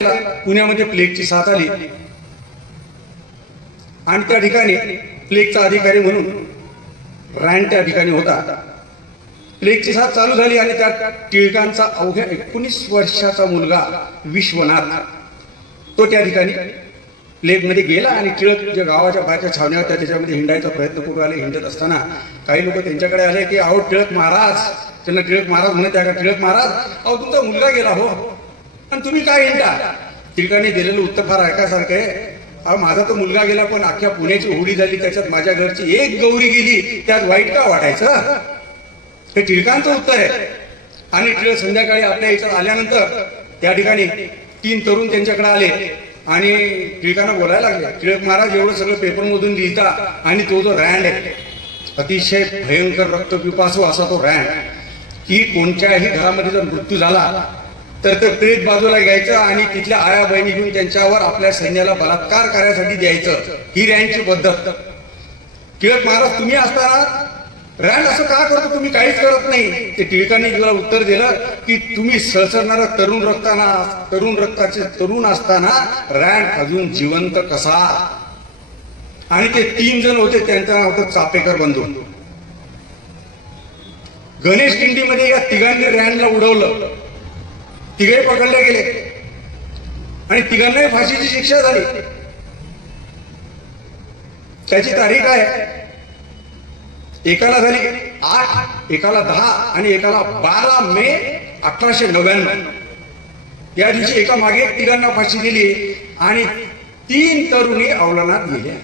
पुण्यामध्ये प्लेगची साथ आली. आणि त्या ठिकाणी प्लेगचा अधिकारी म्हणून रॅन त्या ठिकाणी होता. प्लेगची साथ चालू झाली आणि त्यात टिळकांचा अवघ्या एकोणीस वर्षाचा मुलगा विश्वनाथ तो त्या ठिकाणी प्लेगमध्ये गेला आणि टिळक जे गावाच्या बाहेरच्या छावण्या होत्या त्याच्यामध्ये हिंडायचा प्रयत्न करू आले हिंडत असताना काही लोक त्यांच्याकडे आले की अहो टिळक महाराज. त्यांना टिळक महाराज म्हणत त्या का टिळक महाराज अहो तुमचा मुलगा गेला हो. आणि तुम्ही काय हिंडा? टिळकांनी दिलेलं उत्तर फार ऐकासारखं आहे. अहो माझा तो मुलगा गेला पण अख्ख्या पुण्याची होडी झाली त्याच्यात माझ्या घरची एक गौरी गेली त्यात वाईट का वाटायचं? हे टिळकांचं उत्तर आहे. आणि टिळक संध्याकाळी आपल्या याच्यात आल्यानंतर त्या ठिकाणी तीन तरुण त्यांच्याकडे आले आणि टिळकांना बोलायला लागले. टिळक महाराज एवढं सगळं पेपरमधून लिहिता आणि तो जो रँड आहे अतिशय भयंकर रक्तपिपासू असा तो रँड की कोणत्याही घरामध्ये जर मृत्यू झाला तर ते प्रेत बाजूला घ्यायचं आणि तिथल्या आया बहिणी घेऊन त्यांच्यावर आपल्या सैन्याला बलात्कार करण्यासाठी द्यायचं. ही रँडची पद्धत. टिळक महाराज तुम्ही असताना रँड असं का करतो? तुम्ही काहीच करत नाही. ते टिळकांनी तुला उत्तर दिलं की तुम्ही सळसळणारा तरुण रक्ताना तरुण रक्ताचे तरुण असताना रँड अजून जिवंत कसा? आणि ते तीन जण होते त्यांचं नाव होतं चापेकर बंधू. गणेश किंडीमध्ये या तिघांनी रँडला उडवलं. तिघे पकडले गेले. आणि तिघांनाही फाशीची शिक्षा झाली. त्याची तारीख आहे. एकाला झाली आठ एकाला दहा आणि एकाला बारा मे अठराशे नव्याण्णव. या दिवशी एका मागे तिघांना फाशी दिली आणि तीन तरुणी अवलनात गेल्या